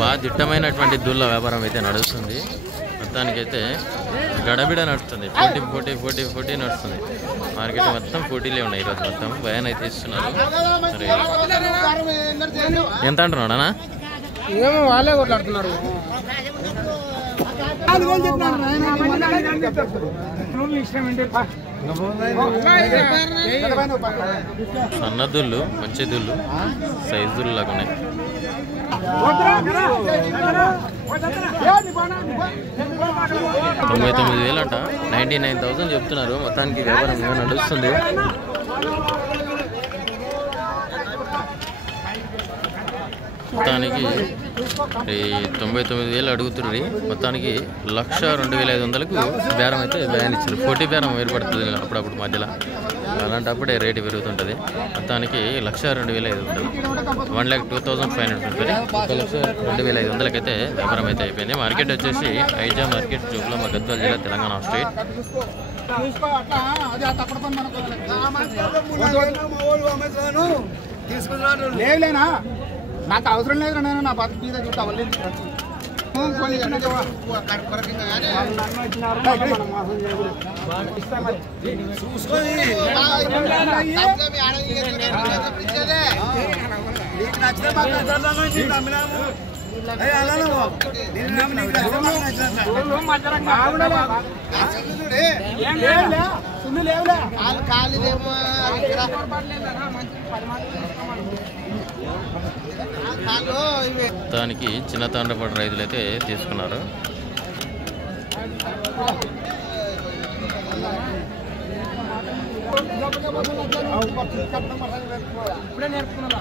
బాగా దిట్టమైనటువంటి దూళ్ళ వ్యాపారం అయితే నడుస్తుంది. మొత్తానికైతే గడబిడ నడుస్తుంది. పోటీ నడుస్తుంది. మార్కెట్ మొత్తం పోటీలే ఉన్నాయి ఈరోజు. మొత్తం భయాన్ని అయితే ఇస్తున్నారు. సరే ఎంత అంటున్నాడు అన్న? వాళ్ళే కొట్లాడుతున్నారు. సన్నదుళ్ళు మంచి దుళ్ళు సైజు దుళ్ళు లాగా ఉన్నాయి. 99,000 అంట. 99,000 చెప్తున్నారు. మొత్తానికి వ్యాపారం నడుస్తుంది. మొత్తానికి 99,000 అడుగుతుర్రి. మొత్తానికి 1,02,500కు బేరం అయితే బయాన్ ఇచ్చారు. పోటీ బేరం ఏర్పడుతుంది అప్పుడప్పుడు మధ్యలో. అలాంటప్పుడే రేటు పెరుగుతుంటుంది. మొత్తానికి 1,02,500 1,02,500 ఉంటుంది. 1,02,500 అయితే వ్యాపారం అయితే అయిపోయింది. మార్కెట్ వచ్చేసి ఐజా మార్కెట్ జోగులాంబ గద్వాల జిల్లా తెలంగాణ స్టేట్. లేవులేనా నాకు అవసరం లేదు. నేను నా బతుకు మీద చూస్తా దానికి చిన్న తాండ్రపాటు రైతులు అయితే తీసుకున్నారు. ఇప్పుడే నేర్చుకున్నా.